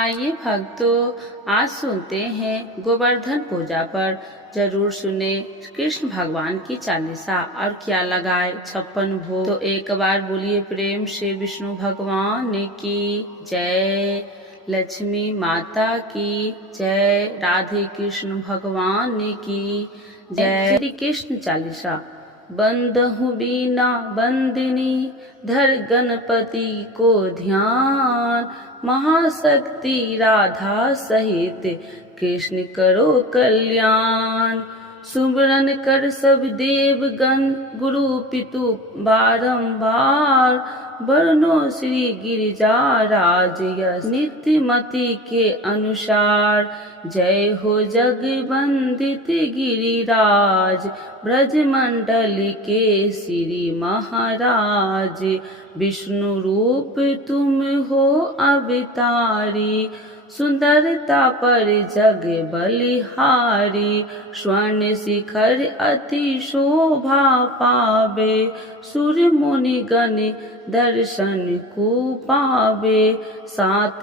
आइए भक्तों, आज सुनते हैं गोवर्धन पूजा पर। जरूर सुने कृष्ण भगवान की चालीसा और क्या लगाए 56 भोग। तो एक बार बोलिए प्रेम से विष्णु भगवान की जय, लक्ष्मी माता की जय, राधे कृष्ण भगवान की जय। श्री कृष्ण चालीसा। बंदहु बीना बंदिनी, धर गणपति को ध्यान, महाशक्ति राधा सहित कृष्ण करो कल्याण। सुमरन कर सब देवगण, गुरु पितु बारंबार, वर्णो श्री गिरिजा राज यश, नित्य मति के अनुसार। जय हो जग वंदित गिरिराज, ब्रज मंडल के श्री महाराज। विष्णु रूप तुम हो अवतारी, सुंदरता पर जग बलिहारी। स्वर्ण शिखर अति शोभा पावे, सूर्य मुनि गण दर्शन को पावे। सात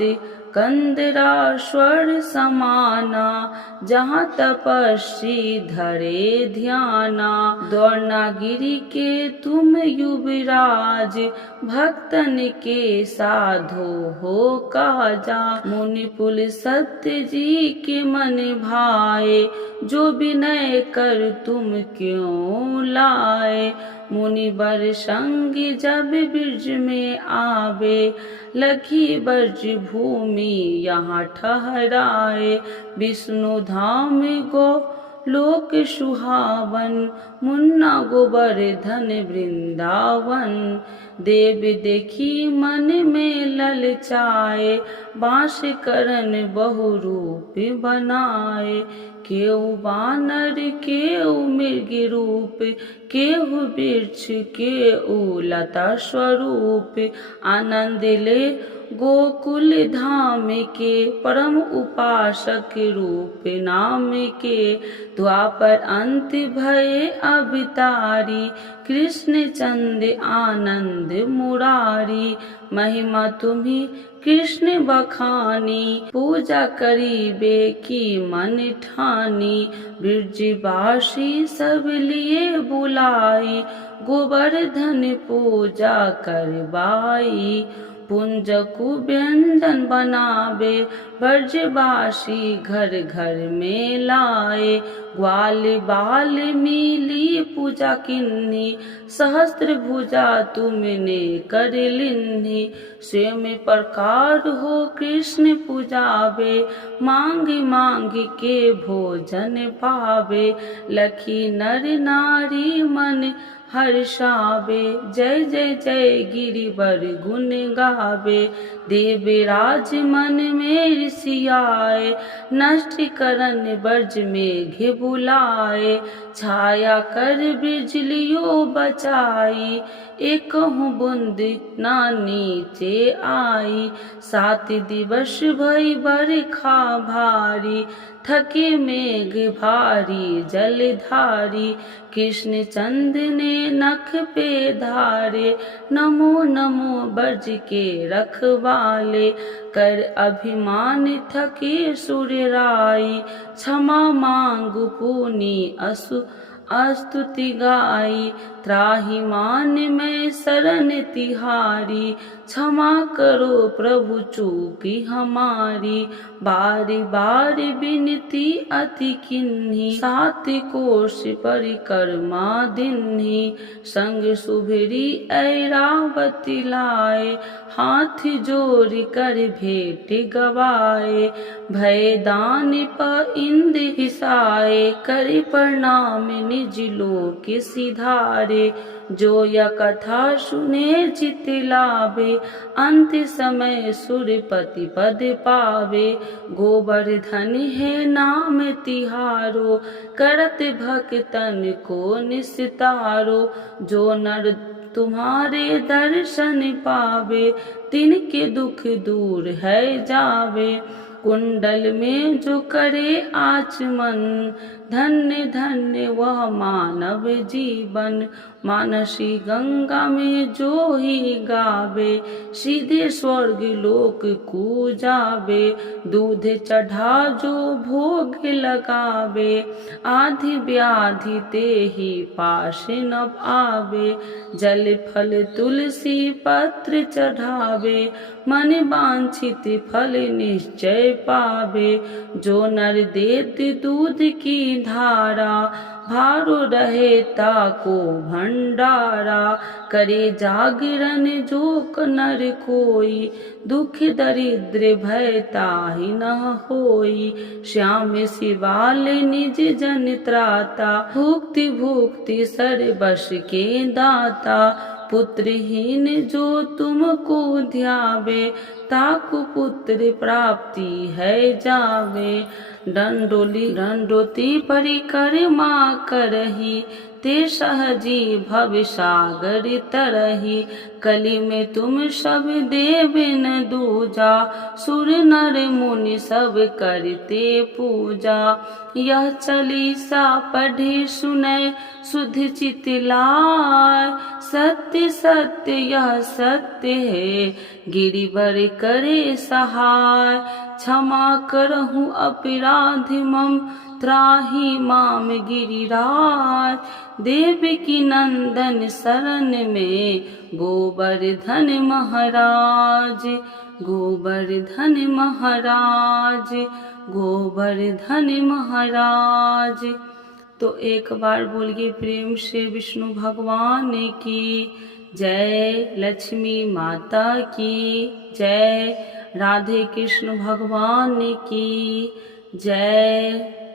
कंदरा स्वर समाना, जहाँ तपस्वी धरे ध्याना। द्रोणागिरि के तुम युवराज, भक्तन के साधो हो काजा। मुनि पुल सत्य जी के मन भाए, जो विनय कर तुम क्यों लाए। मुनि बर संग जब ब्रज में आवे, लखी ब्रज भूमि यहाँ ठहराए। विष्णु धाम गो लोक सुहावन, मुन्ना गोवर्धन वृंदावन। देव देखी मन में ललचाए, बांस करन बहु रूप बनाए। केहू बानर केहू मृग रूप, केहू वृक्ष केहू लता स्वरूप। आनंद ले गोकुल धाम के, परम उपासक रूप नाम के। द्वापर अंत भये अवतारी, कृष्ण चंद्र आनंद मुरारी। महिमा तुम्ही कृष्ण बखानी, पूजा करीबे की मन ठानी। ब्रजवासी सब लिए बुलाई, गोवर्धन पूजा करवाई। पुंज को व्यंजन बनावे, ब्रजवासी घर घर में लाए। ग्वाल बाल मिली पूजा किन्नी, सहस्त्र भुजा तुमने कर लिन्नी। स्वयं प्रकार हो कृष्ण पूजावे, मांग मांग के भोजन पावे। लखी नर नारी मन हर्षावे, जय जय जय गिरिवर गुण गावे। देवराज मन में ऋषियाए, नष्ट करन ब्रज में घे बुलाए। छाया कर बिजलियों बचाई, एकहु बूंद ना नीचे आई। 7 दिवस भई बरखा भारी, थके मेघ भारी जलधारी। कृष्ण चंद ने नख पे धारे, नमो नमो ब्रज के रखवाले। कर अभिमान थके सुर राई, क्षमा मांगु पुनि अस्तुति गाई। त्राहि मान मैं शरण तिहारी, क्षमा करो प्रभु चूकी हमारी। बारी बारी विनती अति किन्ही, 7 कोश परिक्रमा दिन्ही। संग सुभरी ऐरावती लाए, हाथ जोड़ कर भेंट गवाए। भय दान प इंद्र हिसाए, करि प्रणाम निज लोक सिधारे। जो यह कथा सुने चित लावे, अंत समय सुरपति पद पावे। गोवर्धन है नाम तिहारो, करत भक्तन को निस्तारो। जो नर तुम्हारे दर्शन पावे, तिनके दुख दूर है जावे। कुंडल में जो करे आचमन, धन्य धन्य वह मानव जीवन। मानसी गंगा में जो ही गावे, सीधे स्वर्ग लोक को जावे। दूध चढ़ा जो भोग लगावे, आधि व्याधि ते ही पास न आवे। जल फल तुलसी पत्र चढ़ावे, मन वांछित फल निश्चय पावे। जो नर देत दूध की धारा, भारो रहे ताको भंडारा। करे जागरण जो नर कोई, दुख दरिद्र भय ताहि न होई। श्याम शिवाल निज जन त्राता, भुक्ति भुक्ति सर्वश के दाता। पुत्रहीन जो तुमको ध्यावे, ताकु पुत्र प्राप्ति है जावे। दंडोती परिक्रमा करही, ते सहजी भव सागर तरही। कली में तुम सब देव न दूजा, सुर नर मुनि सब करते पूजा। यह चालीसा पढ़े सुनै सुध चित लाय, सत्य सत्य यह सत्य है गिरिवर करे सहाय। क्षमा करहूँ अपराध मम, त्राहि माम गिरिराज। देवकी नंदन शरण में, गोवर्धन महाराज। गोवर्धन महाराज, गोवर्धन महाराज। तो एक बार बोलिए प्रेम से विष्णु भगवान की जय, लक्ष्मी माता की जय, राधे कृष्ण भगवान की जय।